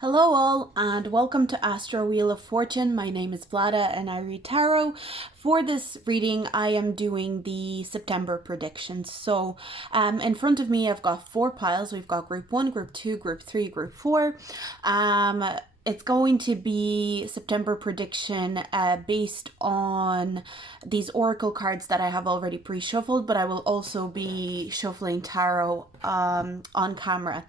Hello all and welcome to Astro Wheel of Fortune. My name is Vlada and I read tarot. For this reading I am doing the September predictions. So in front of me I've got 4 piles. We've got group 1, group 2, group 3, group 4. It's going to be September prediction based on these oracle cards that I have already pre-shuffled, but I will also be shuffling tarot on camera.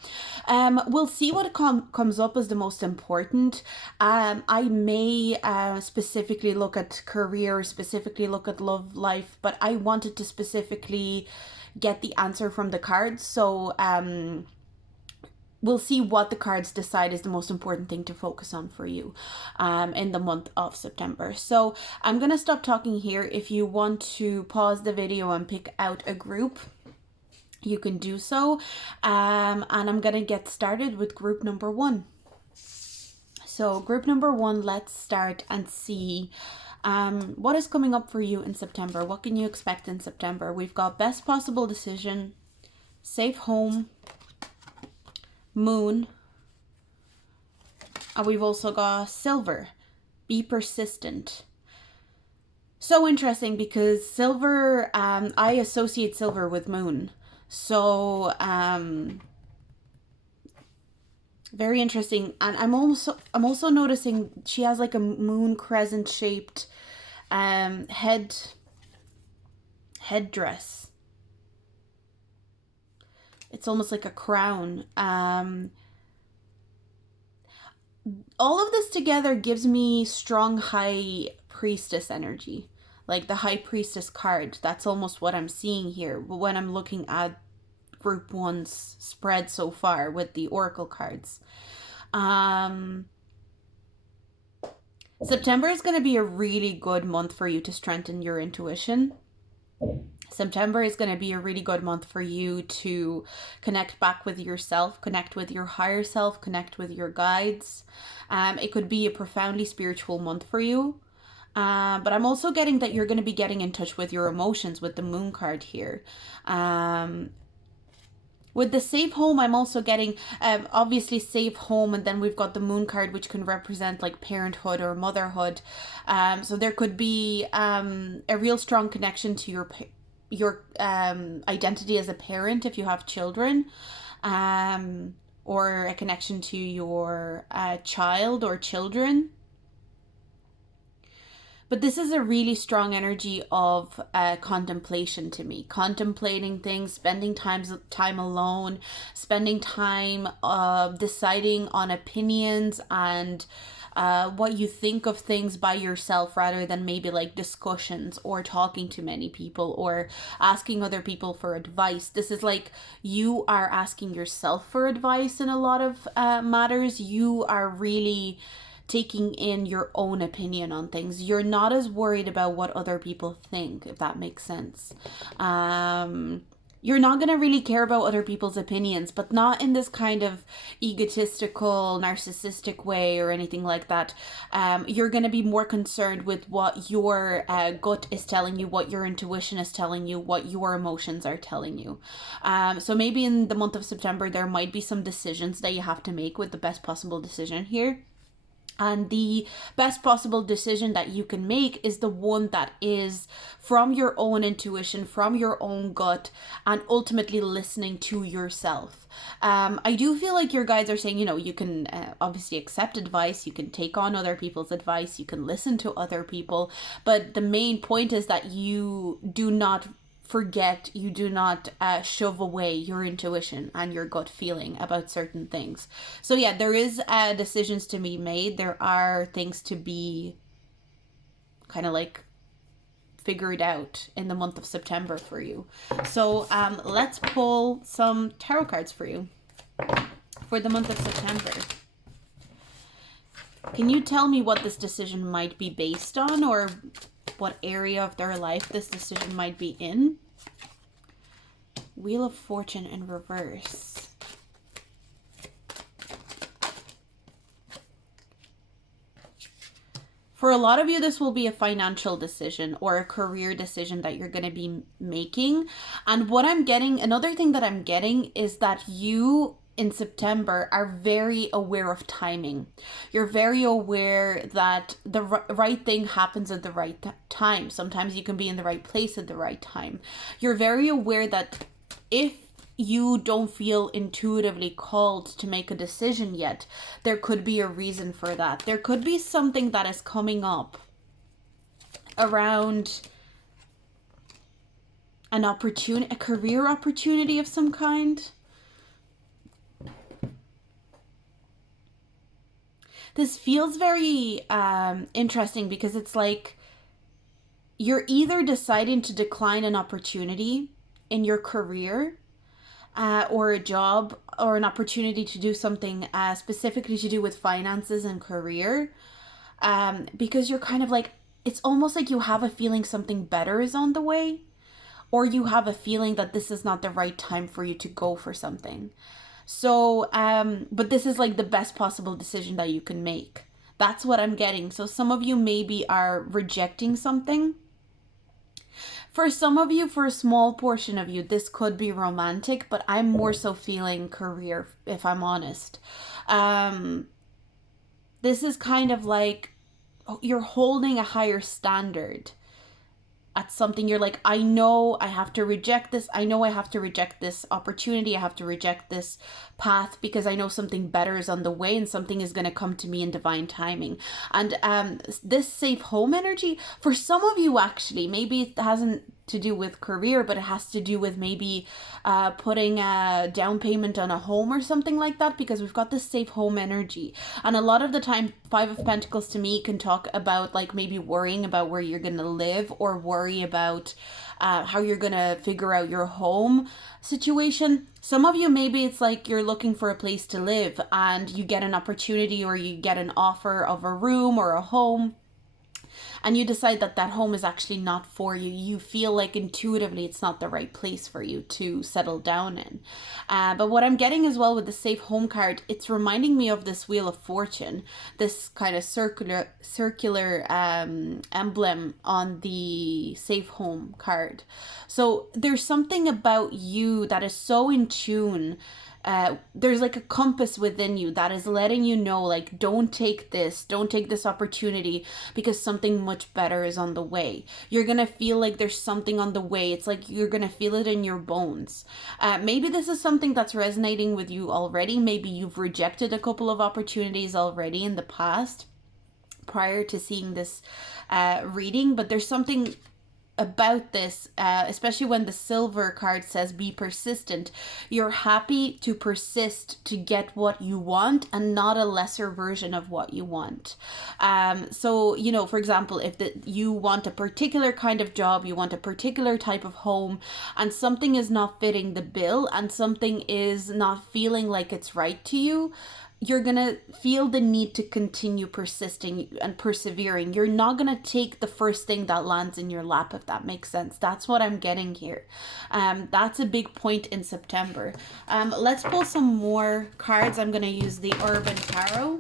We'll see what comes up as the most important. I may specifically look at career, specifically look at love life, but I wanted to specifically get the answer from the cards. So we'll see what the cards decide is the most important thing to focus on for you in the month of September. So I'm going to stop talking here. If you want to pause the video and pick out a group, you can do so. And I'm going to get started with group number 1. So group number 1, let's start and see what is coming up for you in September. What can you expect in September? We've got best possible decision, safe home, moon, and we've also got silver, be persistent. So interesting because silver, I associate silver with moon. So very interesting. And I'm also noticing she has like a moon crescent shaped headdress. It's almost like a crown. All of this together gives me strong high priestess energy. Like the high priestess card. That's almost what I'm seeing here when I'm looking at group 1's spread so far with the oracle cards. September is going to be a really good month for you to strengthen your intuition. September is going to be a really good month for you to connect back with yourself, connect with your higher self, connect with your guides. It could be a profoundly spiritual month for you. But I'm also getting that you're going to be getting in touch with your emotions with the moon card here. With the safe home, I'm also getting, obviously, safe home, and then we've got the moon card, which can represent like parenthood or motherhood. So there could be a real strong connection to your identity as a parent if you have children, or a connection to your child or children. But this is a really strong energy of contemplation to me. Contemplating things, spending time alone, spending time deciding on opinions and what you think of things by yourself rather than maybe like discussions or talking to many people or asking other people for advice. This is like you are asking yourself for advice in a lot of matters. You are really taking in your own opinion on things. You're not as worried about what other people think, if that makes sense. You're not going to really care about other people's opinions, but not in this kind of egotistical, narcissistic way or anything like that. You're going to be more concerned with what your gut is telling you, what your intuition is telling you, what your emotions are telling you. So maybe in the month of September, there might be some decisions that you have to make with the best possible decision here. And the best possible decision that you can make is the one that is from your own intuition, from your own gut, and ultimately listening to yourself. I do feel like your guides are saying, you can obviously accept advice, you can take on other people's advice, you can listen to other people, but the main point is that you do not forget, you do not shove away your intuition and your gut feeling about certain things. So yeah, there is decisions to be made. There are things to be kind of like figured out in the month of September for you. So let's pull some tarot cards for you for the month of September. Can you tell me what this decision might be based on, or what area of their life this decision might be in? Wheel of Fortune in reverse. For a lot of you, this will be a financial decision or a career decision that you're going to be making. And what I'm getting, another thing that I'm getting is that you in September are very aware of timing. You're very aware that the right thing happens at the right time. Sometimes you can be in the right place at the right time. You're very aware that if you don't feel intuitively called to make a decision yet, there could be a reason for that. There could be something that is coming up around an opportunity, a career opportunity of some kind. This feels very interesting because it's like you're either deciding to decline an opportunity in your career or a job or an opportunity to do something specifically to do with finances and career, because you're kind of like, it's almost like you have a feeling something better is on the way, or you have a feeling that this is not the right time for you to go for something. So, but this is like the best possible decision that you can make. That's what I'm getting. So some of you maybe are rejecting something. For some of you, for a small portion of you, this could be romantic, but I'm more so feeling career, if I'm honest. This is kind of like you're holding a higher standard at something. You're like, I know I have to reject this. I know I have to reject this opportunity. I have to reject this path because I know something better is on the way and something is going to come to me in divine timing. And this safe home energy, for some of you actually, maybe it hasn't to do with career, but it has to do with maybe putting a down payment on a home or something like that, because we've got this safe home energy. And a lot of the time, Five of Pentacles to me can talk about like maybe worrying about where you're going to live, or worry about how you're going to figure out your home situation. Some of you, maybe it's like you're looking for a place to live and you get an opportunity or you get an offer of a room or a home, and you decide that that home is actually not for you. You feel like intuitively it's not the right place for you to settle down in. But what I'm getting as well with the safe home card, it's reminding me of this Wheel of Fortune, this kind of circular emblem on the safe home card. So there's something about you that is so in tune. There's like a compass within you that is letting you know, like, don't take this opportunity because something much better is on the way. You're gonna feel like there's something on the way. It's like you're gonna feel it in your bones. Maybe this is something that's resonating with you already. Maybe you've rejected a couple of opportunities already in the past prior to seeing this reading, but there's something about this, especially when the silver card says be persistent. You're happy to persist to get what you want and not a lesser version of what you want. So, you know, for example, if you want a particular kind of job, you want a particular type of home, and something is not fitting the bill and something is not feeling like it's right to you, you're going to feel the need to continue persisting and persevering. You're not going to take the first thing that lands in your lap, if that makes sense. That's what I'm getting here. That's a big point in September. Let's pull some more cards. I'm going to use the Urban Tarot.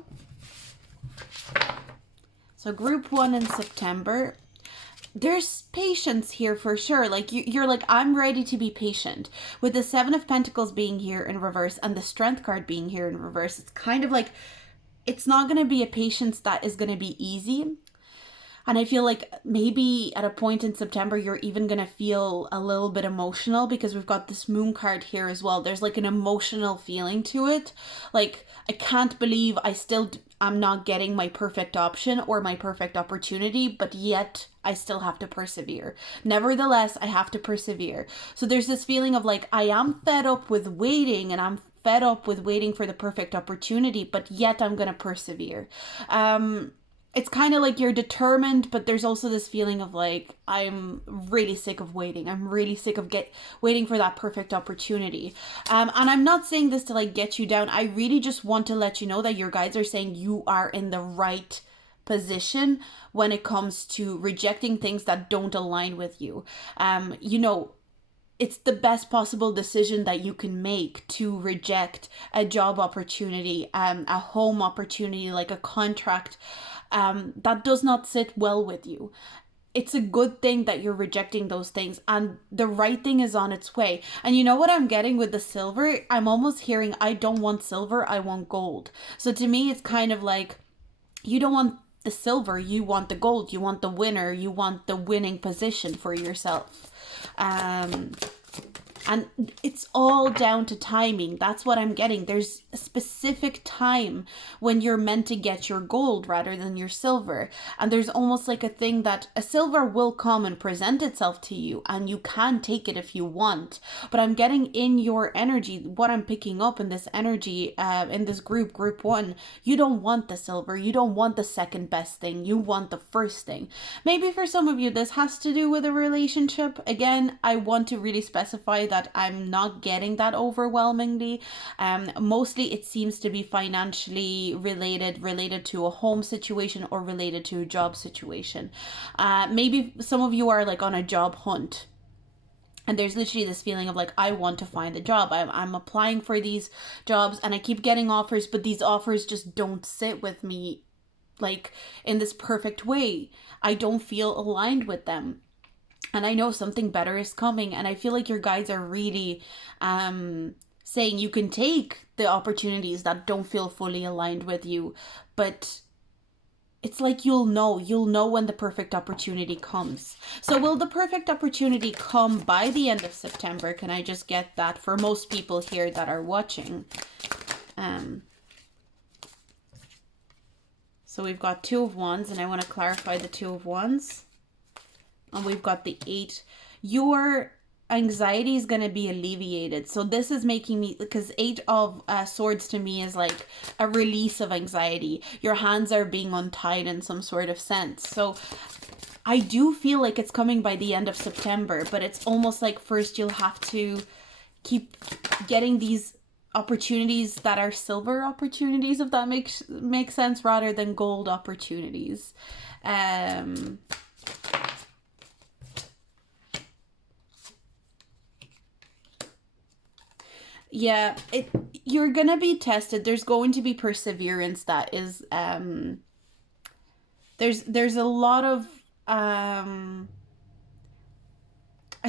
So group 1 in September. There's patience here for sure. Like you're like, I'm ready to be patient. With the 7 of Pentacles being here in reverse and the Strength card being here in reverse, it's kind of like, it's not going to be a patience that is going to be easy. And I feel like maybe at a point in September, you're even going to feel a little bit emotional because we've got this Moon card here as well. There's like an emotional feeling to it. Like, I can't believe I'm not getting my perfect option or my perfect opportunity, but yet I still have to persevere. Nevertheless, I have to persevere. So there's this feeling of like, I am fed up with waiting and I'm fed up with waiting for the perfect opportunity, but yet I'm going to persevere. It's kind of like you're determined, but there's also this feeling of like, I'm really sick of waiting. I'm really sick of waiting for that perfect opportunity. And I'm not saying this to like get you down. I really just want to let you know that your guides are saying you are in the right position when it comes to rejecting things that don't align with you. You know, it's the best possible decision that you can make to reject a job opportunity, a home opportunity, like a contract that does not sit well with you. it's a good thing that you're rejecting those things, and the right thing is on its way. And you know what I'm getting with the silver? I'm almost hearing, I don't want silver, I want gold. So to me, it's kind of like, you don't want the silver, you want the gold, you want the winner, you want the winning position for yourself. And it's all down to timing. That's what I'm getting. There's a specific time when you're meant to get your gold rather than your silver. And there's almost like a thing that a silver will come and present itself to you, and you can take it if you want. But I'm getting in your energy, what I'm picking up in this energy, in this group one, you don't want the silver. You don't want the second best thing. You want the first thing. Maybe for some of you, this has to do with a relationship. Again, I want to really specify that I'm not getting that overwhelmingly. Mostly it seems to be financially related to a home situation or related to a job situation. Maybe some of you are like on a job hunt. And there's literally this feeling of like, I want to find a job. I'm applying for these jobs and I keep getting offers, but these offers just don't sit with me like in this perfect way. I don't feel aligned with them. And I know something better is coming. And I feel like your guides are really saying you can take the opportunities that don't feel fully aligned with you. But it's like you'll know when the perfect opportunity comes. So will the perfect opportunity come by the end of September? Can I just get that for most people here that are watching? So we've got Two of Wands, and I want to clarify the Two of Wands. And we've got the 8. Your anxiety is going to be alleviated. So this is making me, because 8 of Swords to me is like a release of anxiety. Your hands are being untied in some sort of sense. So I do feel like it's coming by the end of September, but it's almost like first you'll have to keep getting these opportunities that are silver opportunities, if that makes sense, rather than gold opportunities. Yeah, you're gonna be tested. There's going to be perseverance that is there's a lot of I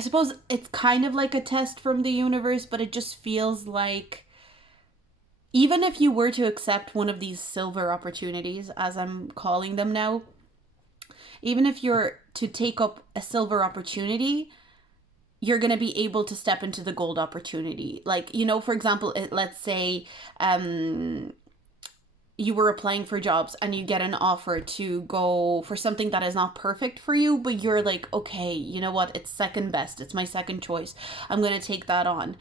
suppose it's kind of like a test from the universe, but it just feels like even if you were to accept one of these silver opportunities, as I'm calling them now, even if you're to take up a silver opportunity, you're going to be able to step into the gold opportunity. Like, you know, for example, let's say you were applying for jobs and you get an offer to go for something that is not perfect for you, but you're like, okay, you know what? It's second best. It's my second choice. I'm going to take that on.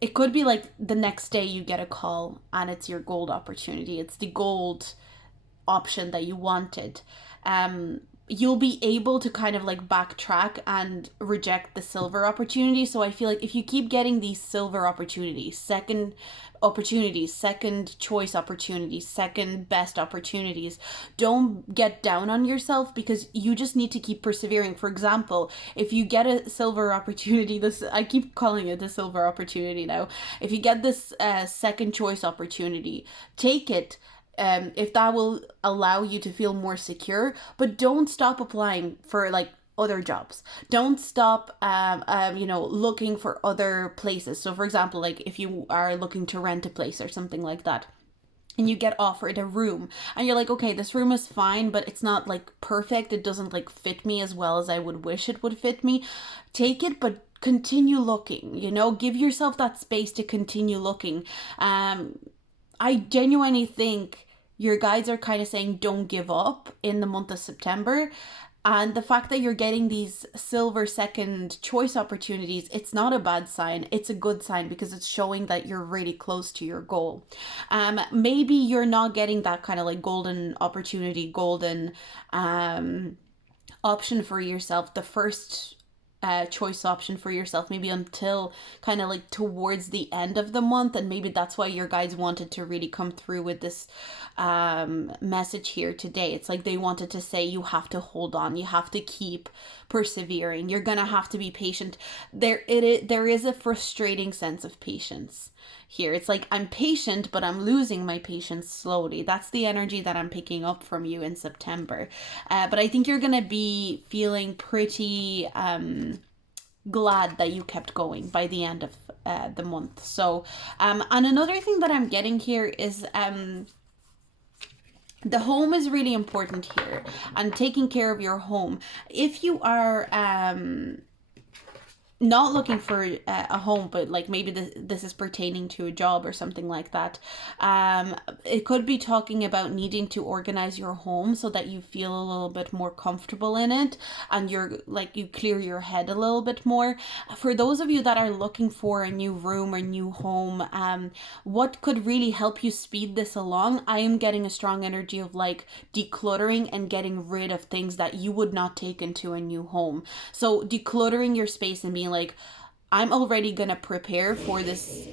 It could be like the next day you get a call and it's your gold opportunity. It's the gold option that you wanted. You'll be able to kind of like backtrack and reject the silver opportunity. So I feel like if you keep getting these silver opportunities, second choice opportunities, second best opportunities, don't get down on yourself, because you just need to keep persevering. For example, if you get a silver opportunity, I keep calling it the silver opportunity now. If you get this second choice opportunity, take it. If that will allow you to feel more secure, but don't stop applying for like other jobs. Don't stop looking for other places. So for example, like if you are looking to rent a place or something like that, and you get offered a room and you're like, okay, this room is fine, but it's not like perfect, it doesn't like fit me as well as I would wish it would fit me. Take it, but continue looking, give yourself that space to continue looking. I genuinely think your guides are kind of saying don't give up in the month of September. And the fact that you're getting these silver second choice opportunities, it's not a bad sign. It's a good sign, because it's showing that you're really close to your goal. Maybe you're not getting that kind of like golden opportunity, golden option for yourself, the first choice option for yourself, maybe until kind of like towards the end of the month. And maybe that's why your guides wanted to really come through with this message here today. It's like they wanted to say you have to hold on, you have to keep persevering, you're gonna have to be patient. There is a frustrating sense of patience. here. It's like I'm patient, but I'm losing my patience slowly. That's the energy that I'm picking up from you in September. But I think you're going to be feeling pretty glad that you kept going by the end of the month. So, and another thing that I'm getting here is the home is really important here, and taking care of your home. If you are not looking for a home, but like maybe this is pertaining to a job or something like that, it could be talking about needing to organize your home so that you feel a little bit more comfortable in it, and you're like, you clear your head a little bit more. For those of you that are looking for a new room or new home, what could really help you speed this along, I am getting a strong energy of like decluttering and getting rid of things that you would not take into a new home. So decluttering your space and being like, I'm already gonna prepare for this.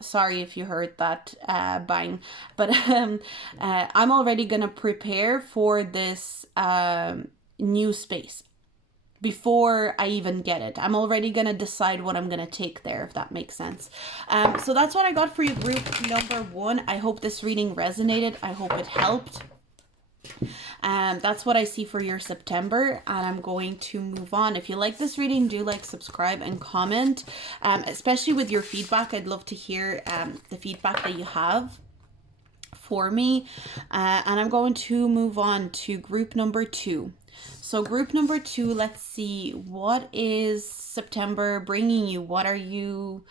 Sorry if you heard that bang, but I'm already gonna prepare for this new space before I even get it. I'm already gonna decide what I'm gonna take there, if that makes sense. So that's what I got for you, group number 1. I hope this reading resonated. I hope it helped. That's what I see for your September, and I'm going to move on. If you like this reading, do like, subscribe, and comment, especially with your feedback. I'd love to hear the feedback that you have for me, and I'm going to move on to group number 2. So group number 2, let's see, what is September bringing you? What are you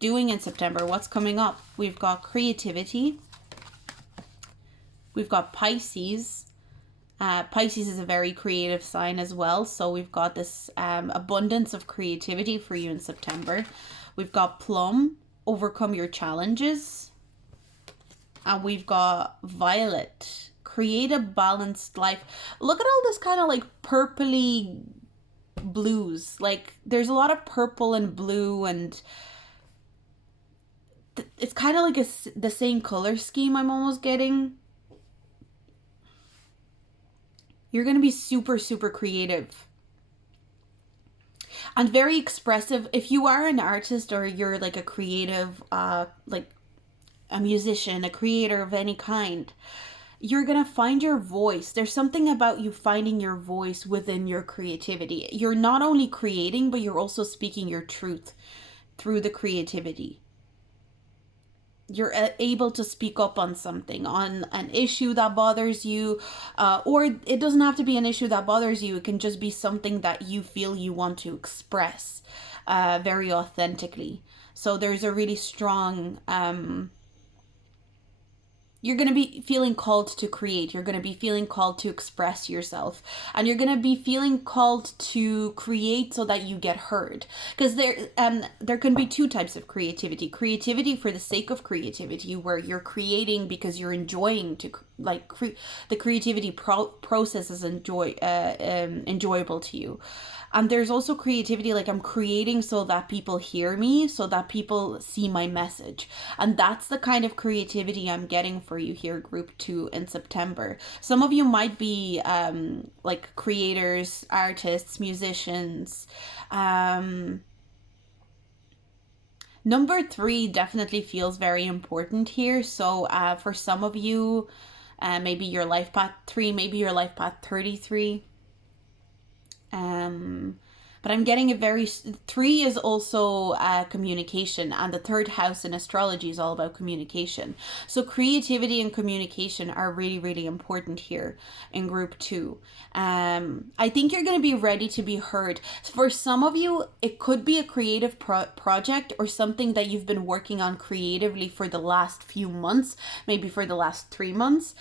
doing in September? What's coming up? We've got creativity. We've got Pisces. Pisces is a very creative sign as well. So we've got this abundance of creativity for you in September. We've got Plum, overcome your challenges. And we've got Violet, create a balanced life. Look at all this kind of like purpley blues. Like there's a lot of purple and blue, and it's kind of like the same color scheme I'm almost getting. You're going to be super, super creative and very expressive. If you are an artist or you're like a creative, like a musician, a creator of any kind, you're going to find your voice. There's something about you finding your voice within your creativity. You're not only creating, but you're also speaking your truth through the creativity. You're able to speak up on something, on an issue that bothers you, or it doesn't have to be an issue that bothers you. It can just be something that you feel you want to express very authentically. So there's a really strong you're going to be feeling called to create. You're going to be feeling called to express yourself. And you're going to be feeling called to create so that you get heard. Because there can be two types of creativity. Creativity for the sake of creativity, where you're creating because you're enjoying to, like, the creativity process is enjoyable to you. And there's also creativity like I'm creating so that people hear me, so that people see my message. And that's the kind of creativity I'm getting for you here, group 2, in September. Some of you might be like creators, artists, musicians. Number 3 definitely feels very important here. So for some of you, maybe your life path 3, maybe your life path 33. But I'm getting 3 is also communication, and the 3rd house in astrology is all about communication. So creativity and communication are really, really important here in group 2. I think you're going to be ready to be heard. For some of you, it could be a creative project or something that you've been working on creatively for the last few months, maybe for the last 3 months.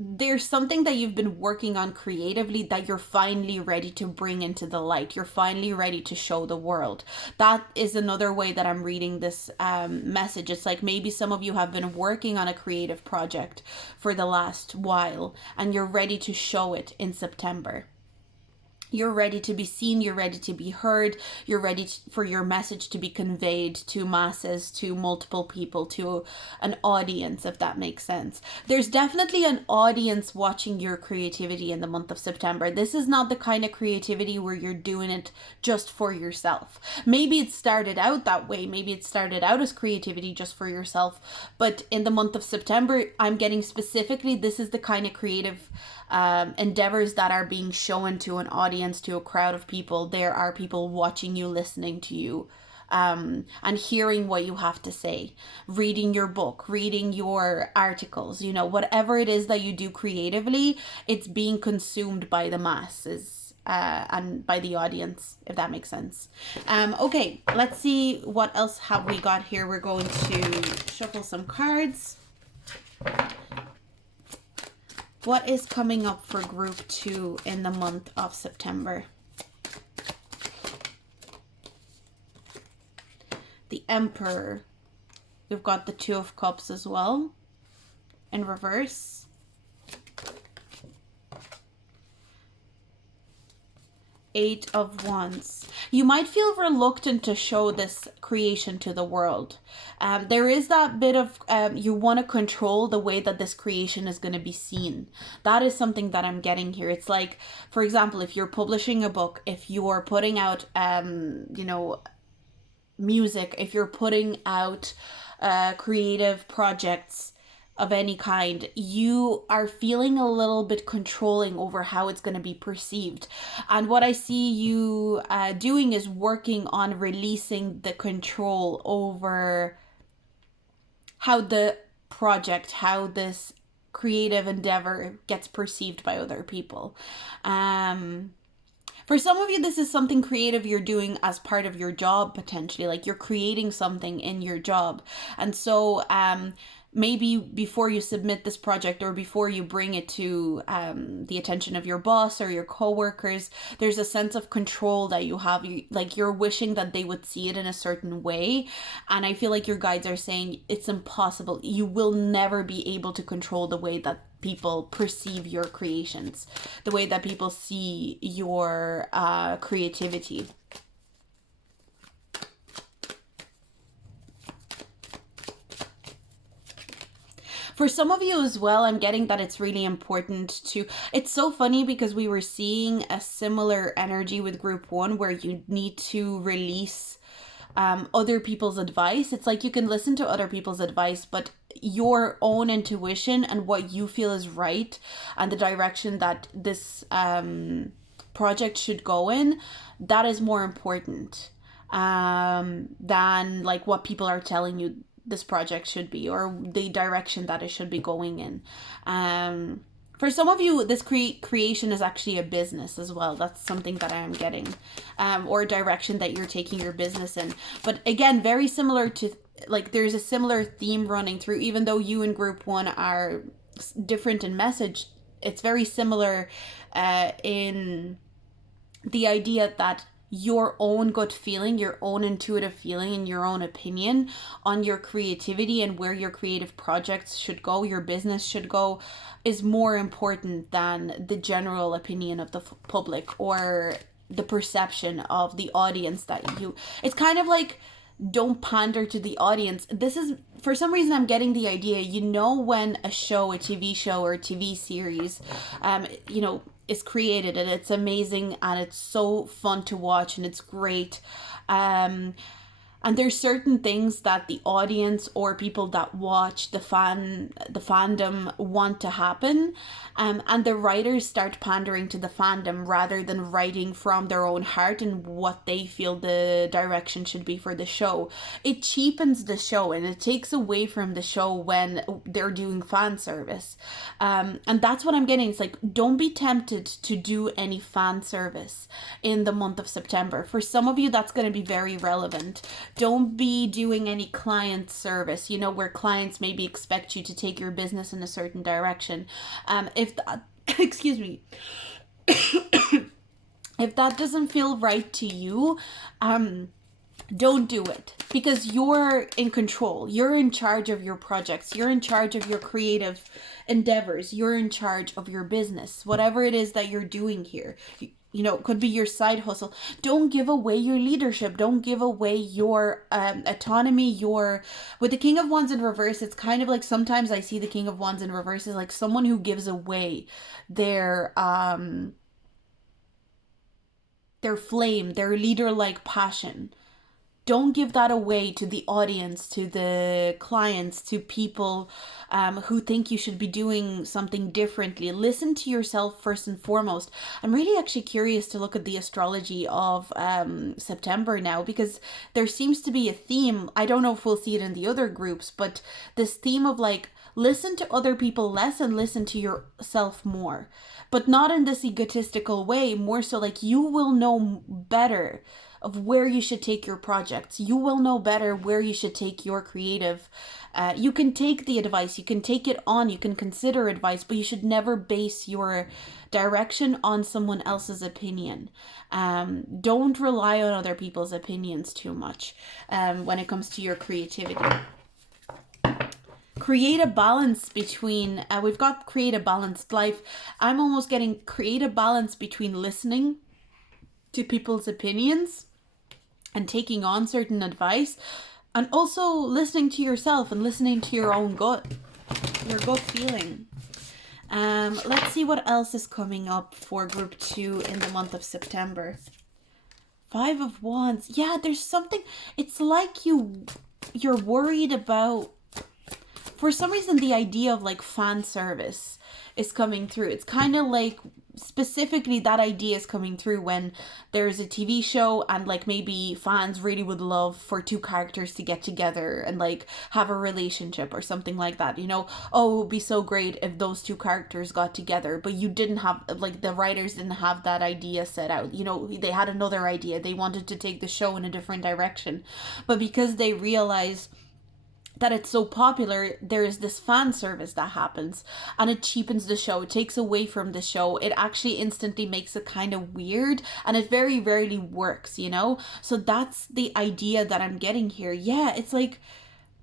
There's something that you've been working on creatively that you're finally ready to bring into the light. You're finally ready to show the world. That is another way that I'm reading this message. It's like maybe some of you have been working on a creative project for the last while and you're ready to show it in September. You're ready to be seen, you're ready to be heard, you're ready for your message to be conveyed to masses, to multiple people, to an audience, if that makes sense. There's definitely an audience watching your creativity in the month of September. This is not the kind of creativity where you're doing it just for yourself. Maybe it started out that way, maybe it started out as creativity just for yourself, but in the month of September, I'm getting specifically, this is the kind of creative endeavors that are being shown to an audience, to a crowd of people. There are people watching you, listening to you, and hearing what you have to say, reading your book, reading your articles, you know, whatever it is that you do creatively, it's being consumed by the masses. And by the audience, if that makes sense. Okay, let's see what else have we got here. We're going to shuffle some cards. What is coming up for group 2 in the month of September? The Emperor. We've got the Two of Cups as well in reverse. Eight of Wands. You might feel reluctant to show this creation to the world. There is that bit of you want to control the way that this creation is going to be seen. That is something that I'm getting here. It's like, for example, if you're publishing a book, if you're putting out you know, music, if you're putting out creative projects of any kind, you are feeling a little bit controlling over how it's going to be perceived. And what I see you doing is working on releasing the control over how the project, how this creative endeavor gets perceived by other people. For some of you, this is something creative you're doing as part of your job, potentially. Like you're creating something in your job. And so maybe before you submit this project or before you bring it to the attention of your boss or your coworkers, there's a sense of control that you have. Like you're wishing that they would see it in a certain way. And I feel like your guides are saying it's impossible. You will never be able to control the way that people perceive your creations, the way that people see your creativity. For some of you as well, I'm getting that it's really important to... It's so funny because we were seeing a similar energy with group 1 where you need to release other people's advice. It's like you can listen to other people's advice, but your own intuition and what you feel is right and the direction that this project should go in, that is more important than like what people are telling you this project should be or the direction that it should be going in. For some of you, this creation is actually a business as well. That's something that I am getting, or a direction that you're taking your business in. But again, very similar to, like, there's a similar theme running through, even though you and group 1 are different in message. It's very similar in the idea that your own gut feeling, your own intuitive feeling, and your own opinion on your creativity and where your creative projects should go, your business should go, is more important than the general opinion of the public or the perception of the audience that you... It's kind of like, don't pander to the audience. This is, for some reason, I'm getting the idea, you know, when a show, a TV show or a TV series, you know, is created and it's amazing and it's so fun to watch and it's great. And there's certain things that the audience or people that watch the fandom want to happen. And the writers start pandering to the fandom rather than writing from their own heart and what they feel the direction should be for the show. It cheapens the show and it takes away from the show when they're doing fan service. And that's what I'm getting. It's like, don't be tempted to do any fan service in the month of September. For some of you, that's going to be very relevant. Don't be doing any client service, you know, where clients maybe expect you to take your business in a certain direction. If that, excuse me, if that doesn't feel right to you, don't do it, because you're in control. You're in charge of your projects. You're in charge of your creative endeavors. You're in charge of your business. Whatever it is that you're doing here, it could be your side hustle. Don't give away your leadership. Don't give away your autonomy. With the King of Wands in reverse, it's kind of like sometimes I see the King of Wands in reverse as like someone who gives away their flame, their leader-like passion. Don't give that away to the audience, to the clients, to people who think you should be doing something differently. Listen to yourself first and foremost. I'm really actually curious to look at the astrology of September now, because there seems to be a theme. I don't know if we'll see it in the other groups, but this theme of like, listen to other people less and listen to yourself more. But not in this egotistical way, more so like you will know better of where you should take your projects. You will know better where you should take your creative. You can take the advice, you can take it on, you can consider advice, but you should never base your direction on someone else's opinion. Don't rely on other people's opinions too much when it comes to your creativity. Create a balance between, we've got create a balanced life. I'm almost getting create a balance between listening to people's opinions and taking on certain advice, and also listening to yourself and listening to your own gut, your gut feeling. Let's see what else is coming up for group 2 in the month of September. 5 of Wands. Yeah, there's something, it's like you're worried about, for some reason, the idea of like fan service is coming through. It's kind of like specifically that idea is coming through when there's a TV show and like maybe fans really would love for two characters to get together and like have a relationship or something like that. Oh, it would be so great if those two characters got together, but you didn't have, like, the writers didn't have that idea set out. They had another idea. They wanted to take the show in a different direction, but because they realized that it's so popular, there is this fan service that happens and it cheapens the show. It takes away from the show. It actually instantly makes it kind of weird, and it very rarely works, So that's the idea that I'm getting here. Yeah, it's like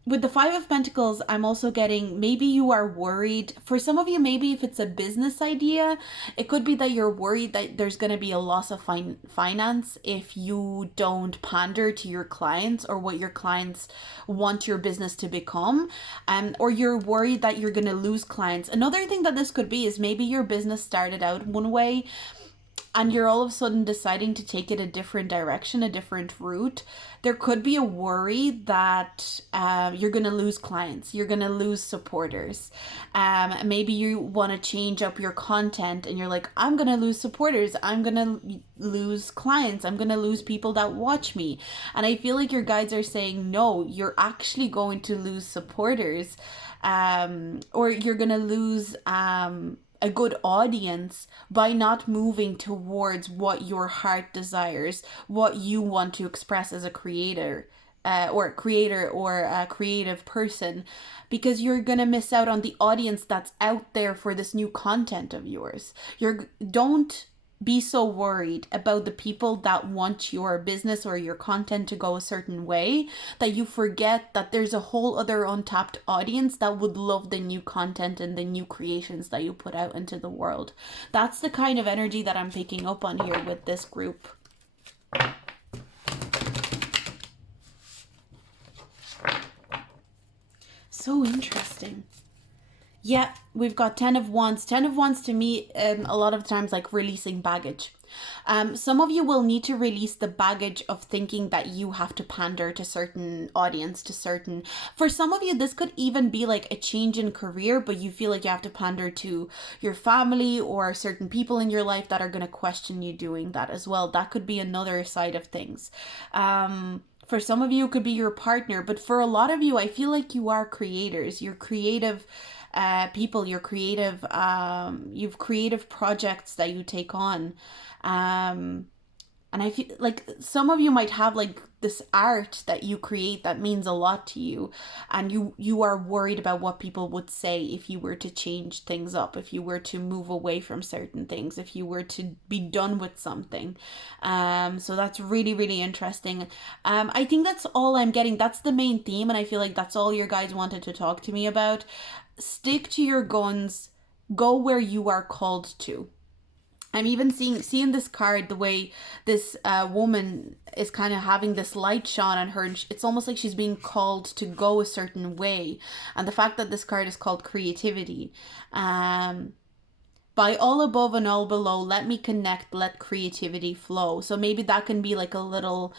with the 5 of Pentacles, I'm also getting, maybe you are worried. For some of you, maybe if it's a business idea, it could be that you're worried that there's going to be a loss of finance if you don't pander to your clients or what your clients want your business to become. Or you're worried that you're going to lose clients. Another thing that this could be is maybe your business started out one way and you're all of a sudden deciding to take it a different direction, a different route. There could be a worry that you're going to lose clients, you're going to lose supporters. Maybe you want to change up your content and you're like, I'm going to lose supporters, I'm going to lose clients, I'm going to lose people that watch me. And I feel like your guides are saying, no, you're actually going to lose supporters, or you're going to lose a good audience by not moving towards what your heart desires, what you want to express as a creator or a creative person, because you're going to miss out on the audience that's out there for this new content of yours. Don't be so worried about the people that want your business or your content to go a certain way that you forget that there's a whole other untapped audience that would love the new content and the new creations that you put out into the world. That's the kind of energy that I'm picking up on here with this group. So interesting. Yeah, we've got 10 of Wands. 10 of Wands to me, a lot of times like releasing baggage. Some of you will need to release the baggage of thinking that you have to pander to certain audience, for some of you, this could even be like a change in career, but you feel like you have to pander to your family or certain people in your life that are going to question you doing that as well. That could be another side of things. For some of you, it could be your partner, but for a lot of you, I feel like you are creators. You're creative people, you're creative, you've creative projects that you take on. And I feel like some of you might have like this art that you create that means a lot to you, and you are worried about what people would say if you were to change things up, if you were to move away from certain things, if you were to be done with something. So that's really, really interesting. I think that's all I'm getting. That's the main theme, and I feel like that's all your guys wanted to talk to me about. Stick to your guns, go where you are called to. I'm even seeing this card, the way this woman is kind of having this light shone on her, and it's almost like she's being called to go a certain way. And the fact that this card is called creativity, by all above and all below, let me connect, let creativity flow. So maybe that can be like a little,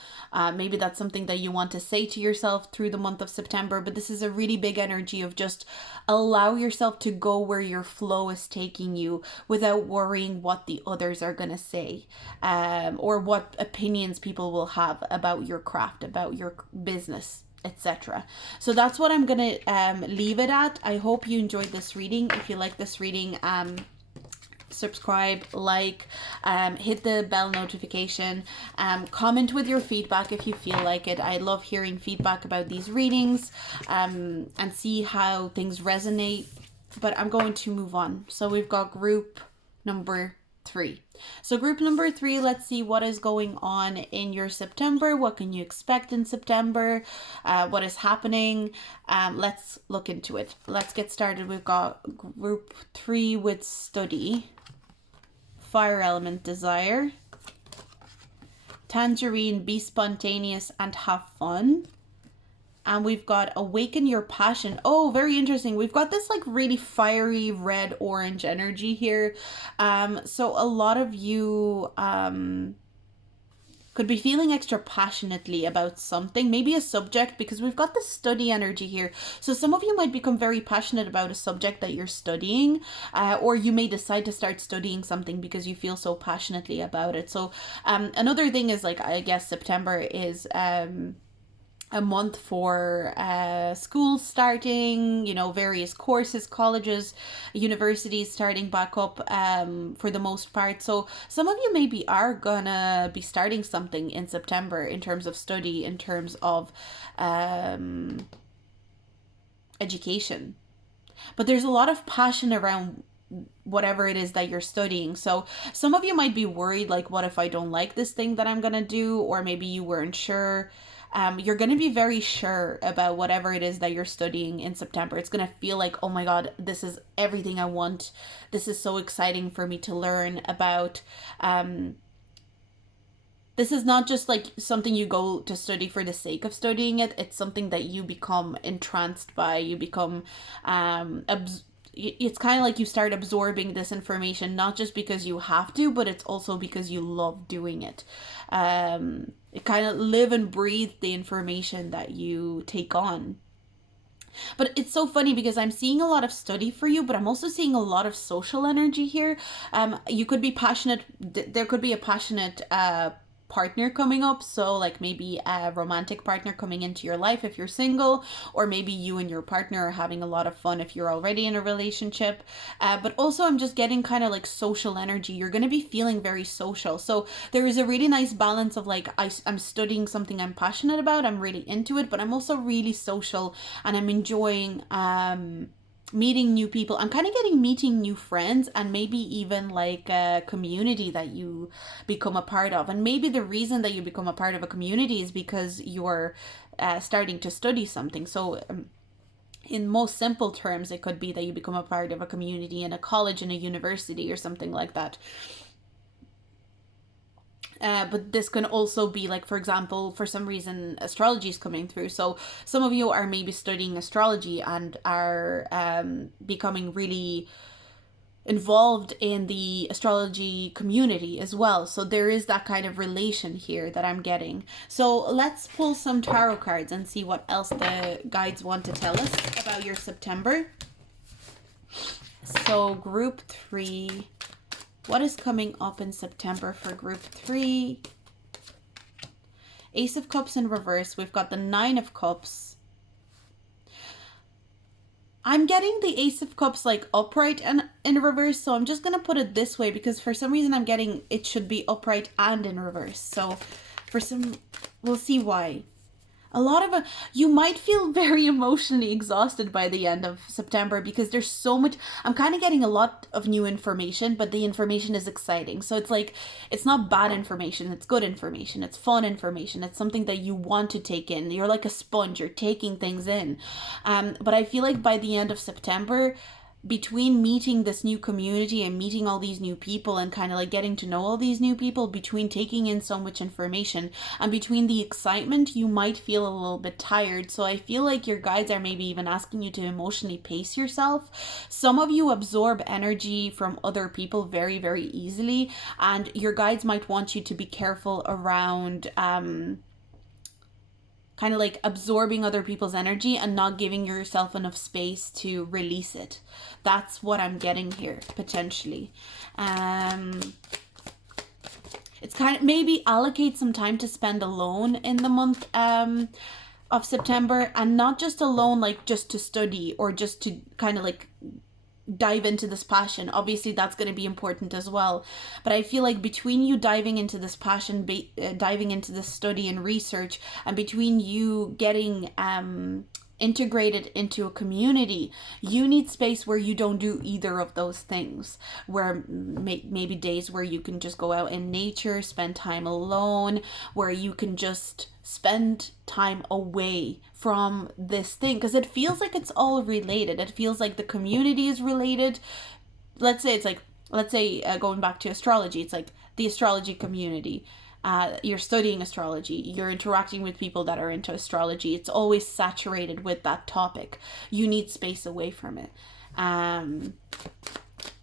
maybe that's something that you want to say to yourself through the month of September. But this is a really big energy of just allow yourself to go where your flow is taking you without worrying what the others are going to say, or what opinions people will have about your craft, about your business, etc. So that's what I'm gonna leave it at. I hope you enjoyed this reading. If you like this reading, subscribe, like, hit the bell notification, comment with your feedback if you feel like it. I love hearing feedback about these readings, and see how things resonate. But I'm going to move on. So we've got group number 3. So group number 3, let's see what is going on in your September. What can you expect in September? What is happening? Let's look into it. Let's get started. We've got group 3 with study, fire element, desire, tangerine, be spontaneous and have fun. And we've got awaken your passion. Oh, very interesting. We've got this like really fiery red orange energy here. So a lot of you could be feeling extra passionately about something, maybe a subject, because we've got the study energy here. So some of you might become very passionate about a subject that you're studying, or you may decide to start studying something because you feel so passionately about it. So another thing is, like, I guess September is a month for schools starting, you know, various courses, colleges, universities starting back up for the most part. So some of you maybe are gonna be starting something in September in terms of study, in terms of education. But there's a lot of passion around whatever it is that you're studying. So some of you might be worried, like, what if I don't like this thing that I'm gonna do? Or maybe you weren't sure. You're going to be very sure about whatever it is that you're studying in September. It's going to feel like, oh my God, this is everything I want. This is so exciting for me to learn about. This is not just like something you go to study for the sake of studying it. It's something that you become entranced by. You become it's kind of like you start absorbing this information, not just because you have to, but it's also because you love doing it. It kind of live and breathe the information that you take on. But it's so funny because I'm seeing a lot of study for you, but I'm also seeing a lot of social energy here. You could be passionate. There could be a passionate partner coming up, so like maybe a romantic partner coming into your life if you're single, or maybe you and your partner are having a lot of fun if you're already in a relationship. But also I'm just getting kind of like social energy. You're going to be feeling very social, so there is a really nice balance of like I'm studying something I'm passionate about, I'm really into it, but I'm also really social and I'm enjoying meeting new people. I'm kind of meeting new friends, and maybe even like a community that you become a part of. And maybe the reason that you become a part of a community is because you're starting to study something. So in most simple terms, it could be that you become a part of a community in a college, in a university, or something like that. But this can also be like, for example, for some reason astrology is coming through, so some of you are maybe studying astrology and are becoming really involved in the astrology community as well. So there is that kind of relation here that I'm getting. So let's pull some tarot cards and see what else the guides want to tell us about your September. So group 3, what is coming up in September for group 3? Ace of Cups in reverse. We've got the 9 of Cups. I'm getting the Ace of Cups like upright and in reverse, so I'm just going to put it this way because for some reason I'm getting it should be upright and in reverse. So for some, we'll see why. A lot of you might feel very emotionally exhausted by the end of September because there's so much. I'm kind of getting a lot of new information, but the information is exciting. So it's like, it's not bad information. It's good information. It's fun information. It's something that you want to take in. You're like a sponge. You're taking things in. But I feel like by the end of September, between meeting this new community and meeting all these new people and kind of like getting to know all these new people, between taking in so much information and between the excitement, you might feel a little bit tired. So I feel like your guides are maybe even asking you to emotionally pace yourself. Some of you absorb energy from other people very, very easily, and your guides might want you to be careful around kind of like absorbing other people's energy and not giving yourself enough space to release it. That's what I'm getting here, potentially. It's kind of, maybe allocate some time to spend alone in the month of September, and not just alone, like just to study or just to kind of like dive into this passion. Obviously that's going to be important as well, but I feel like between you diving into this passion, diving into this study and research, and between you getting integrated into a community, you need space where you don't do either of those things, where maybe days where you can just go out in nature, spend time alone, where you can just spend time away from this thing, because it feels like it's all related. It feels like the community is related. Let's say going back to astrology, it's like the astrology community. You're studying astrology, you're interacting with people that are into astrology. It's always saturated with that topic. You need space away from it.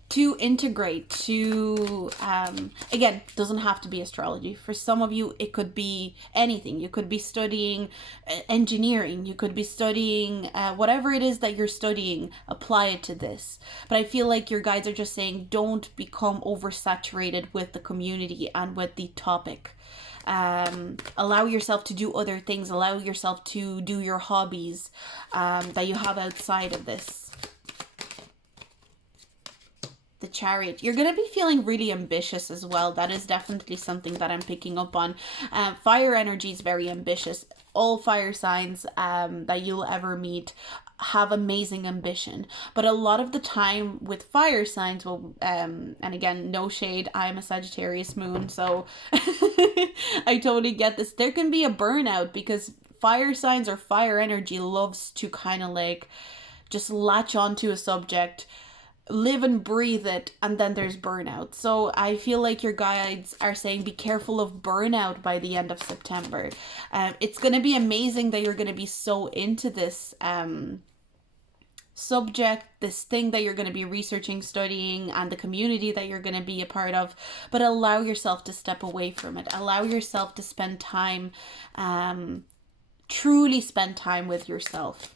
To integrate, to again, doesn't have to be astrology. For some of you it could be anything. You could be studying engineering, you could be studying whatever it is that you're studying, apply it to this. But I feel like your guides are just saying don't become oversaturated with the community and with the topic. Allow yourself to do other things, allow yourself to do your hobbies that you have outside of this. The Chariot. You're going to be feeling really ambitious as well. That is definitely something that I'm picking up on. Fire energy is very ambitious. All fire signs that you'll ever meet have amazing ambition, but a lot of the time with fire signs, well, and again, no shade, I'm a Sagittarius moon, so I totally get this. There can be a burnout because fire signs or fire energy loves to kind of like just latch onto a subject, live and breathe it, and then there's burnout. So I feel like your guides are saying be careful of burnout by the end of September. It's going to be amazing that you're going to be so into this subject, this thing that you're going to be researching, studying, and the community that you're going to be a part of, but allow yourself to step away from it. Allow yourself to spend time, truly spend time with yourself.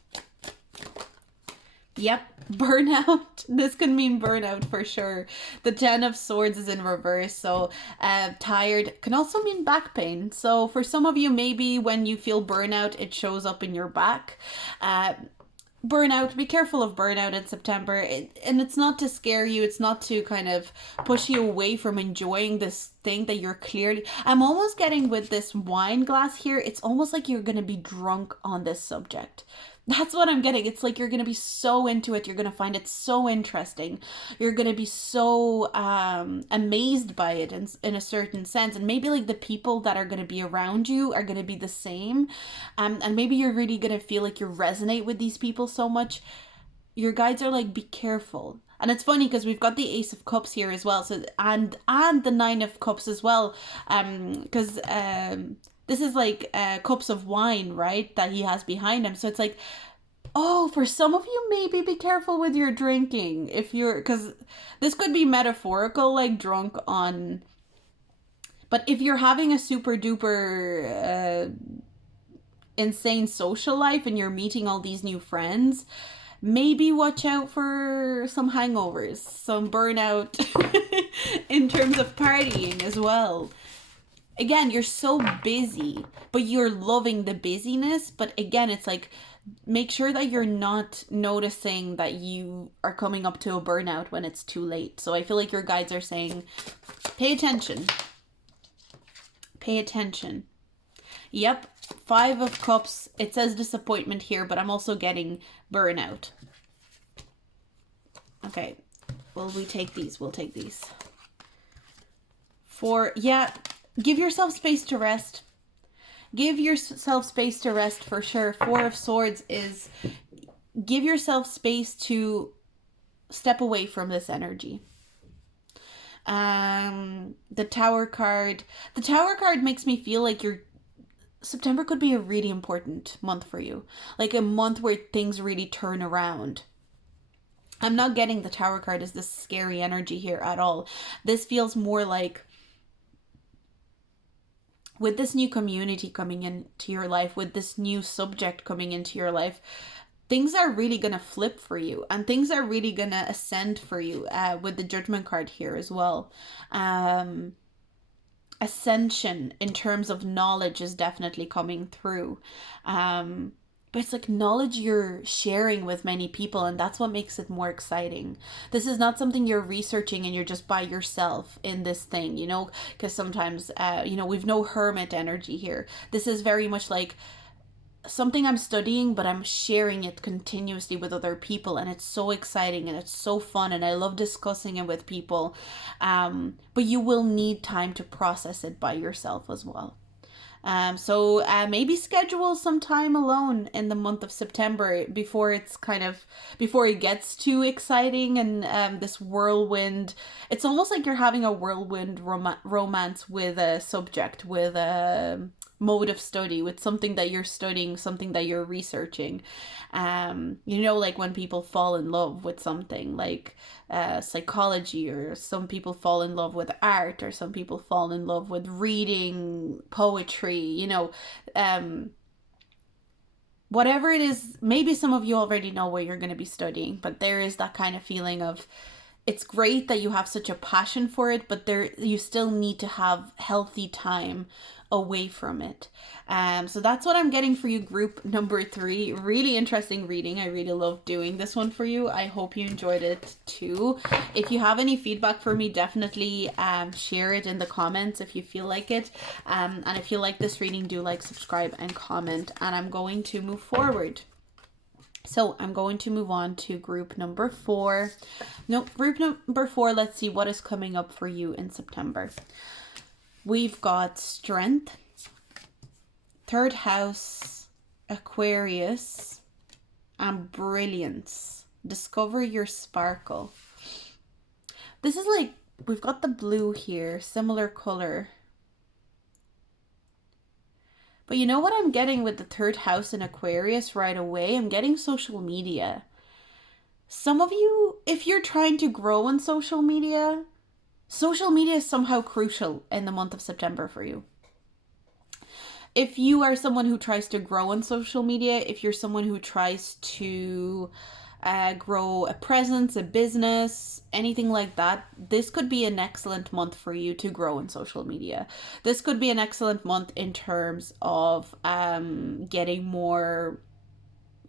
Yep, burnout. This can mean burnout for sure. The 10 of Swords is in reverse, so tired can also mean back pain. So for some of you, maybe when you feel burnout, it shows up in your back. Burnout, be careful of burnout in September. And it's not to scare you, it's not to kind of push you away from enjoying this thing that you're clearly... I'm almost getting with this wine glass here, it's almost like you're going to be drunk on this subject. That's what I'm getting. It's like you're going to be so into it. You're going to find it so interesting. You're going to be so amazed by it in a certain sense. And maybe like the people that are going to be around you are going to be the same. And maybe you're really going to feel like you resonate with these people so much. Your guides are like, be careful. And it's funny because we've got the Ace of Cups here as well. So and the Nine of Cups as well. Because... this is like cups of wine, right, that he has behind him. So it's like, oh, for some of you, maybe be careful with your drinking. If you're, because this could be metaphorical, like drunk on, but if you're having a super duper insane social life and you're meeting all these new friends, maybe watch out for some hangovers, some burnout in terms of partying as well. Again, you're so busy, but you're loving the busyness. But again, it's like, make sure that you're not noticing that you are coming up to a burnout when it's too late. So I feel like your guides are saying, pay attention. Pay attention. Yep, Five of Cups. It says disappointment here, but I'm also getting burnout. Okay, well, we take these. We'll take these. Yeah, give yourself space to rest. Give yourself space to rest for sure. Four of Swords is give yourself space to step away from this energy. The Tower card. The Tower card makes me feel like your September could be a really important month for you. Like a month where things really turn around. I'm not getting the Tower card as this scary energy here at all. This feels more like with this new community coming into your life, with this new subject coming into your life, things are really going to flip for you and things are really going to ascend for you with the Judgment card here as well. Ascension in terms of knowledge is definitely coming through. But it's like knowledge you're sharing with many people, and that's what makes it more exciting. This is not something you're researching and you're just by yourself in this thing, because sometimes, we've no hermit energy here. This is very much like something I'm studying, but I'm sharing it continuously with other people, and it's so exciting and it's so fun, and I love discussing it with people. But you will need time to process it by yourself as well. So maybe schedule some time alone in the month of September before before it gets too exciting and this whirlwind. It's almost like you're having a whirlwind romance with a subject, with a mode of study, with something that you're studying, something that you're researching. Like when people fall in love with something like psychology, or some people fall in love with art, or some people fall in love with reading poetry, whatever it is. Maybe some of you already know what you're going to be studying, but there is that kind of feeling of it's great that you have such a passion for it, but you still need to have healthy time away from it. So that's what I'm getting for you, group number 3. Really interesting reading. I really love doing this one for you. I hope you enjoyed it too. If you have any feedback for me, definitely share it in the comments if you feel like it. And if you like this reading, do like, subscribe, and comment. And I'm going to move forward. So I'm going to move on to group number 4. Group number 4, let's see what is coming up for you in September. We've got Strength, 3rd house, Aquarius, and Brilliance. Discover your sparkle. This is like, we've got the blue here, similar color. But you know what I'm getting with the 3rd house in Aquarius right away? I'm getting social media. Some of you, if you're trying to grow on social media is somehow crucial in the month of September for you. If you are someone who tries to grow on social media, if you're someone who tries to grow a presence, a business, anything like that, this could be an excellent month for you to grow in social media. This could be an excellent month in terms of getting more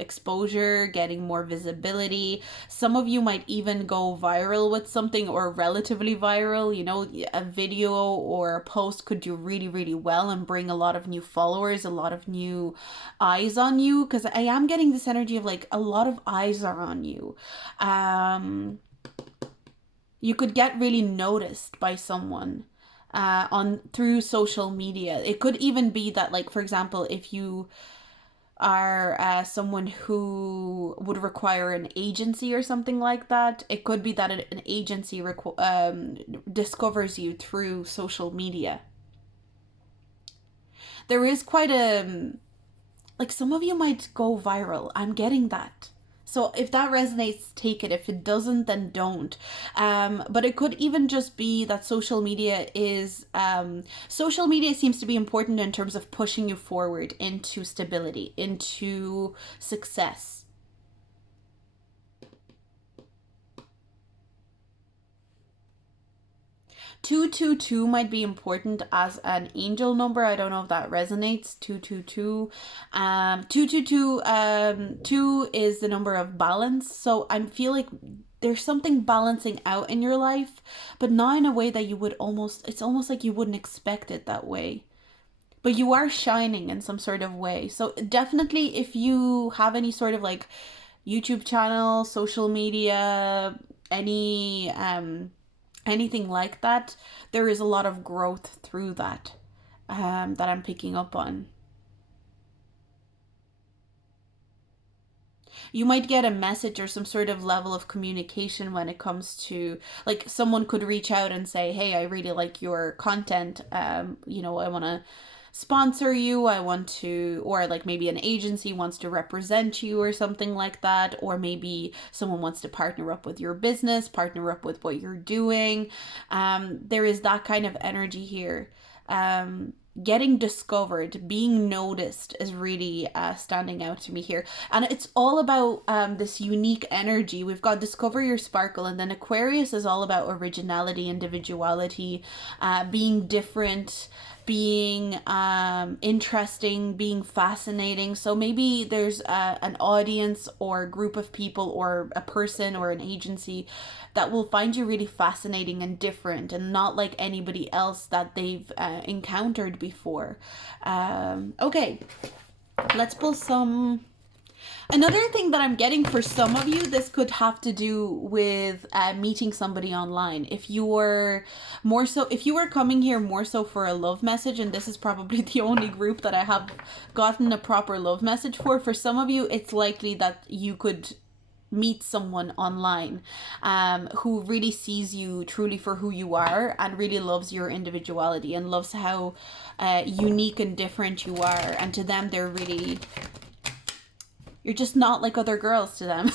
exposure, getting more visibility. Some of you might even go viral with something, or relatively viral. A video or a post could do really, really well and bring a lot of new followers, a lot of new eyes on you, because I am getting this energy of like a lot of eyes are on you. You could get really noticed by someone through social media. It could even be that, like, for example, if you are someone who would require an agency or something like that, it could be that an agency discovers you through social media. There is quite like, some of you might go viral. I'm getting that. So if that resonates, take it. If it doesn't, then don't. But it could even just be that social media seems to be important in terms of pushing you forward into stability, into success. 222 might be important as an angel number. I don't know if that resonates. 222. 222, 2 is the number of balance. So I feel like there's something balancing out in your life, but not in a way that you would it's almost like you wouldn't expect it that way. But you are shining in some sort of way. So definitely, if you have any sort of like YouTube channel, social media, anything like that, there is a lot of growth through that that I'm picking up on. You might get a message or some sort of level of communication when it comes to, like, someone could reach out and say, hey, I really like your content. I want to sponsor you. I want to, or like maybe an agency wants to represent you or something like that. Or maybe someone wants to partner up with your business, partner up with what you're doing. There is that kind of energy here. Getting discovered, being noticed is really standing out to me here. And it's all about this unique energy. We've got discover your sparkle, and then Aquarius is all about originality, individuality, being different, being interesting, being fascinating. So maybe there's an audience or a group of people or a person or an agency that will find you really fascinating and different and not like anybody else that they've encountered before. Okay, let's pull some. Another thing that I'm getting for some of you, this could have to do with meeting somebody online. If you were coming here more so for a love message, and this is probably the only group that I have gotten a proper love message for some of you, it's likely that you could meet someone online who really sees you truly for who you are and really loves your individuality and loves how unique and different you are. And to them, you're just not like other girls to them.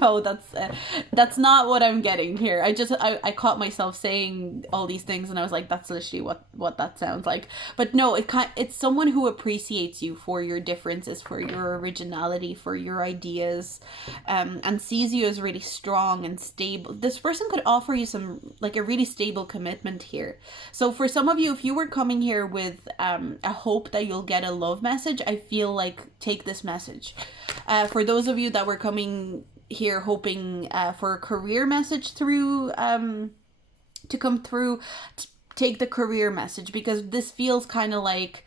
No, that's not what I'm getting here. I caught myself saying all these things and I was like, that's literally what that sounds like. But no, it's someone who appreciates you for your differences, for your originality, for your ideas, and sees you as really strong and stable. This person could offer you a really stable commitment here. So for some of you, if you were coming here with a hope that you'll get a love message, I feel like take this message. For those of you that were coming here hoping for a career message to come through, take the career message, because this feels kind of like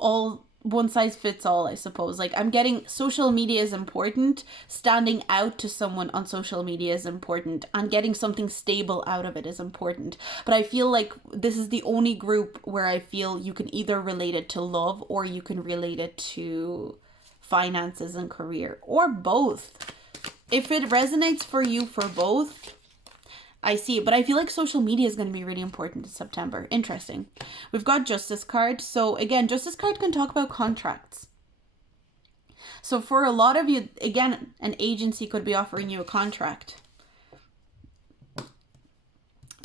all one size fits all, I suppose. Like, I'm getting social media is important, standing out to someone on social media is important, and getting something stable out of it is important. But I feel like this is the only group where I feel you can either relate it to love or you can relate it to finances and career, or both. If it resonates for you for both, I see it. But I feel like social media is going to be really important in September. Interesting. We've got Justice card. So again, Justice card can talk about contracts. So for a lot of you, again, an agency could be offering you a contract.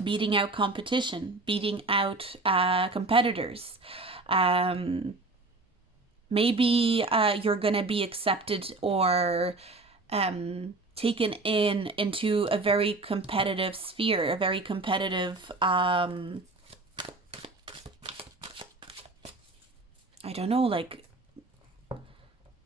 Beating out competition, beating out competitors. Maybe you're going to be accepted or taken into a very competitive sphere, a very competitive, I don't know, like,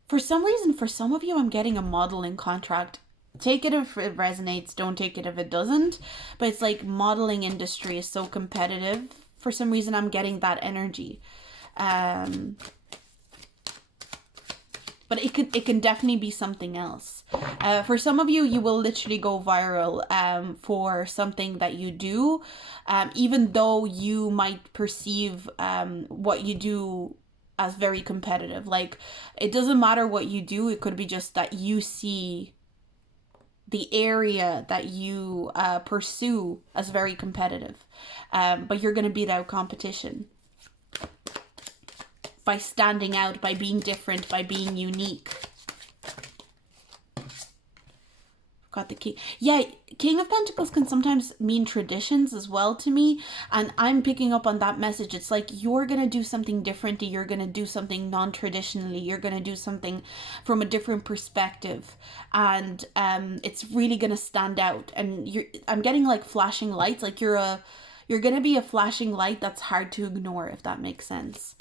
for some reason, for some of you, I'm getting a modeling contract. Take it if it resonates, don't take it if it doesn't. But it's like modeling industry is so competitive. For some reason, I'm getting that energy. But it can definitely be something else. For some of you, you will literally go viral for something that you do, even though you might perceive what you do as very competitive. Like, it doesn't matter what you do. It could be just that you see the area that you pursue as very competitive, but you're going to beat out competition by standing out, by being different, by being unique. Got the king. Yeah, King of Pentacles can sometimes mean traditions as well to me. And I'm picking up on that message. It's like you're going to do something differently. You're going to do something non-traditionally. You're going to do something from a different perspective. And it's really going to stand out. And I'm getting like flashing lights. Like you're going to be a flashing light that's hard to ignore, if that makes sense.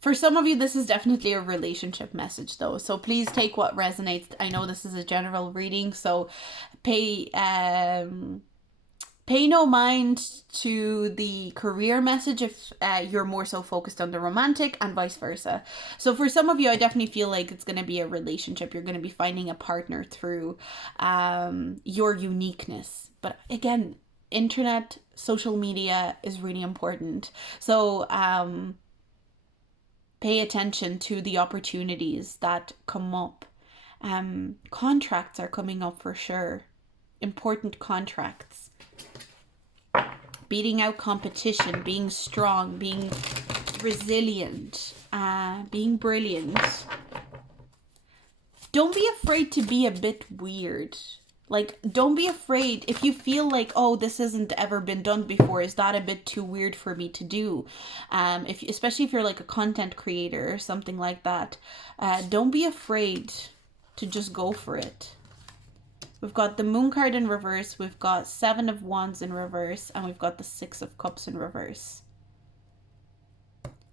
For some of you, this is definitely a relationship message, though. So please take what resonates. I know this is a general reading, so pay no mind to the career message if you're more so focused on the romantic, and vice versa. So for some of you, I definitely feel like it's going to be a relationship. You're going to be finding a partner through your uniqueness. But again, internet, social media is really important. So pay attention to the opportunities that come up. Contracts are coming up for sure. Important contracts. Beating out competition, being strong, being resilient, being brilliant. Don't be afraid to be a bit weird. Like, don't be afraid if you feel like, oh, this hasn't ever been done before. Is that a bit too weird for me to do? Especially if you're like a content creator or something like that, don't be afraid to just go for it. We've got the Moon card in reverse, we've got 7 of Wands in reverse, and we've got the 6 of Cups in reverse.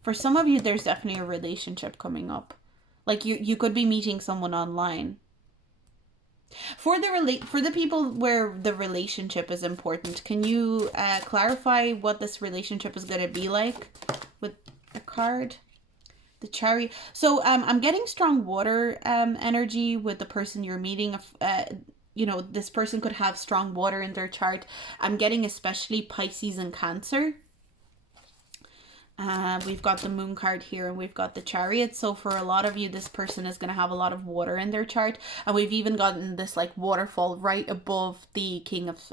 For some of you, there's definitely a relationship coming up. Like you could be meeting someone online. For the people where the relationship is important, can you clarify what this relationship is going to be like with a card? The Chariot. So I'm getting strong water energy with the person you're meeting. This person could have strong water in their chart. I'm getting especially Pisces and Cancer. We've got the Moon card here, and we've got the Chariot. So for a lot of you, this person is going to have a lot of water in their chart. And we've even gotten this like waterfall right above the King of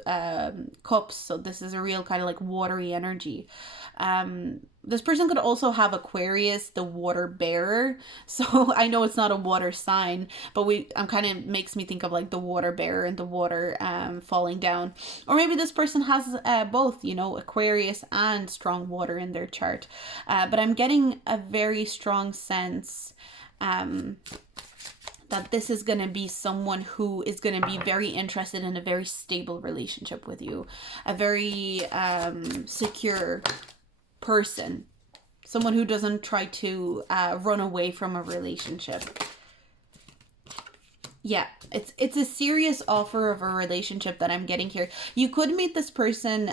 Cups. So this is a real kind of like watery energy. This person could also have Aquarius, the water bearer. So I know it's not a water sign, but I'm kind of makes me think of like the water bearer and the water falling down. Or maybe this person has both, Aquarius and strong water in their chart. But I'm getting a very strong sense that this is going to be someone who is going to be very interested in a very stable relationship with you. A very secure person. Someone who doesn't try to run away from a relationship. Yeah, it's a serious offer of a relationship that I'm getting here. You could meet this person.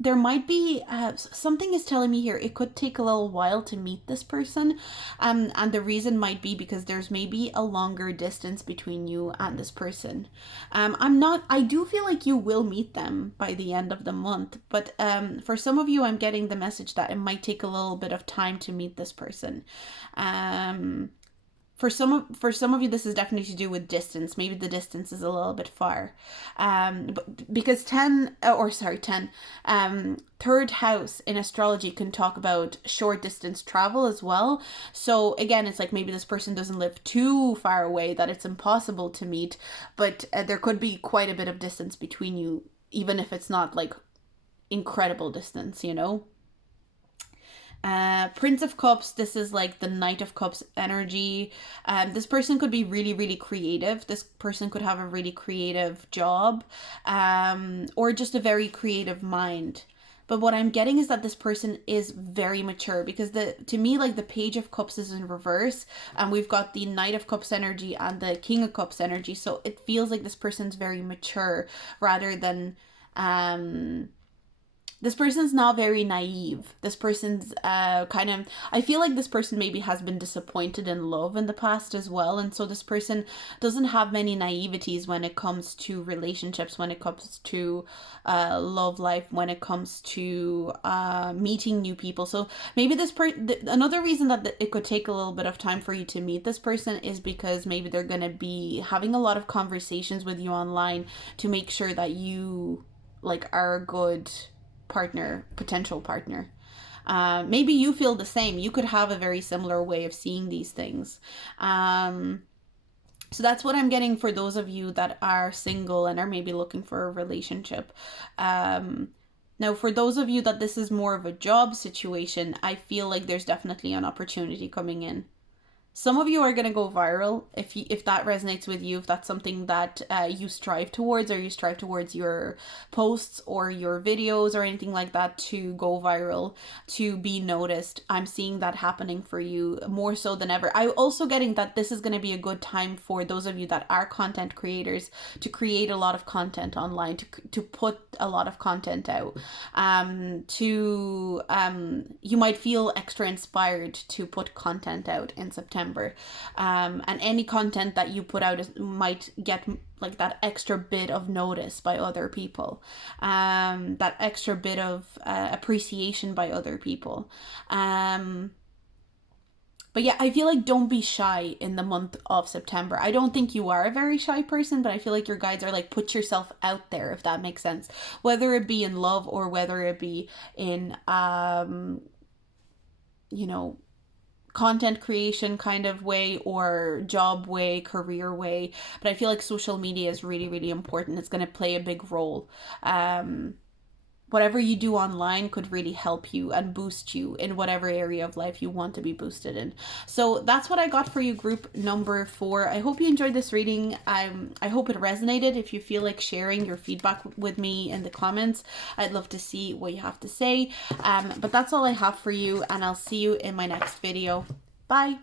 There might be something is telling me here it could take a little while to meet this person, and the reason might be because there's maybe a longer distance between you and this person. I do feel like you will meet them by the end of the month, but for some of you, I'm getting the message that it might take a little bit of time to meet this person. For some of you, this is definitely to do with distance. Maybe the distance is a little bit far. Because third house in astrology can talk about short distance travel as well. So again, it's like maybe this person doesn't live too far away that it's impossible to meet, but there could be quite a bit of distance between you, even if it's not like incredible distance, Prince of Cups, this is like the Knight of Cups energy. This person could be really, really creative. This person could have a really creative job, or just a very creative mind. But what I'm getting is that this person is very mature, because to me, like the Page of Cups is in reverse, and we've got the Knight of Cups energy and the King of Cups energy. So it feels like this person's very mature rather than this person's not very naive. This person's I feel like this person maybe has been disappointed in love in the past as well. And so this person doesn't have many naiveties when it comes to relationships, when it comes to love life, when it comes to meeting new people. So maybe another reason that it could take a little bit of time for you to meet this person is because maybe they're going to be having a lot of conversations with you online to make sure that you are a good potential partner. Maybe you feel the same. You could have a very similar way of seeing these things. So that's what I'm getting for those of you that are single and are maybe looking for a relationship. Now, for those of you that this is more of a job situation, I feel like there's definitely an opportunity coming in. Some of you are going to go viral if that resonates with you, if that's something that you strive towards, or you strive towards your posts or your videos or anything like that to go viral, to be noticed. I'm seeing that happening for you more so than ever. I'm also getting that this is going to be a good time for those of you that are content creators to create a lot of content online, to put a lot of content out. You might feel extra inspired to put content out in September. September. And any content that you put out might get like that extra bit of notice by other people, that extra bit of appreciation by other people. But yeah, I feel like don't be shy in the month of September. I don't think you are a very shy person, but I feel like your guides are like, put yourself out there, if that makes sense. Whether it be in love or whether it be in, you know, content creation kind of way or job way, career way. But I feel like social media is really, really important. It's going to play a big role. Whatever you do online could really help you and boost you in whatever area of life you want to be boosted in. So that's what I got for you, group number 4. I hope you enjoyed this reading. I hope it resonated. If you feel like sharing your feedback with me in the comments, I'd love to see what you have to say. But that's all I have for you, and I'll see you in my next video. Bye.